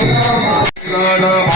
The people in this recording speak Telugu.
ఆ